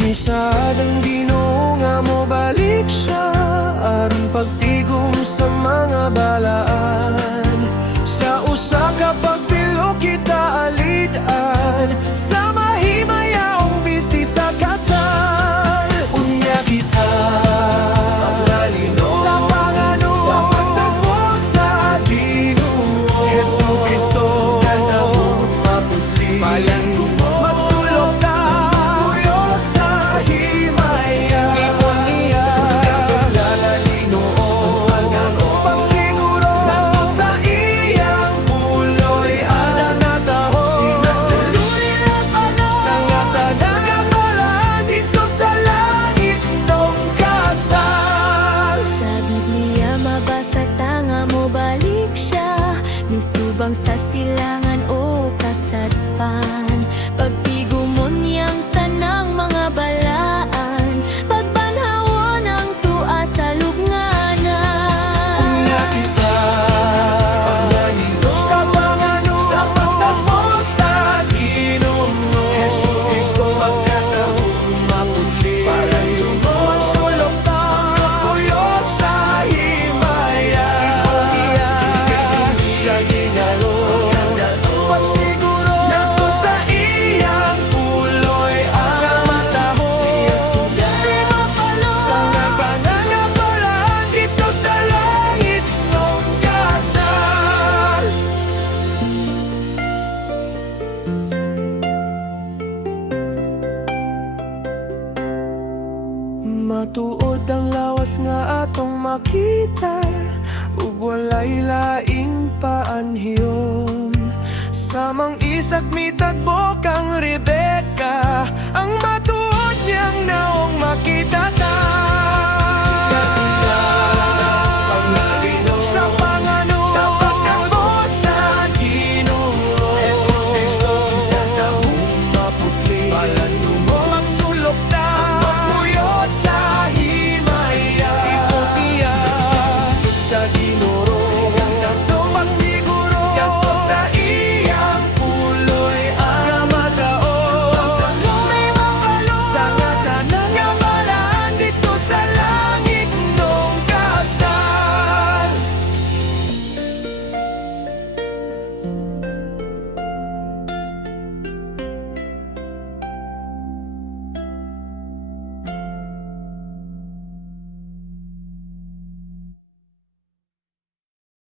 Misadang Ginoo nga mo balik siya, aron pagtigom sa mga balaan. Sa usa ka pagpilo kita alidan, sa mahimayaong bisti sa kasal. Unya kita sa pangano, sa pagtagpo sa Ginoo Jesucristo. Ganda mo maputli, magsulog ka puyo sa himaya. Ipon niya kagalala Ginoo, pagsiguro sa iyang puloy ang nataho. Sinasaluy na panahon sa ngata nagapalaan dito sa langit nung kasal. Sa Biblia mabasa tanga mo balik siya, misubang sa silangan o kasadpan. Pagtigumon niyang tanang mga balaan, pagbanhawon ang tua sa lubnganan. Unya kita sa pangano, sa pagtagpo sa Ginoo Jesucristo. Magkatahong maputli, magsulog ta puyo sa himaya. Sa ginalo, pagsiguro nato sa iyang puloy ang mataho. Di mapalo sa pananampalaan dito sa langit nung kasal. Matuod ang lawas nga atong makita, ug walay laing paanhiyon. Samang isat mitagbo kang Rebecca, ang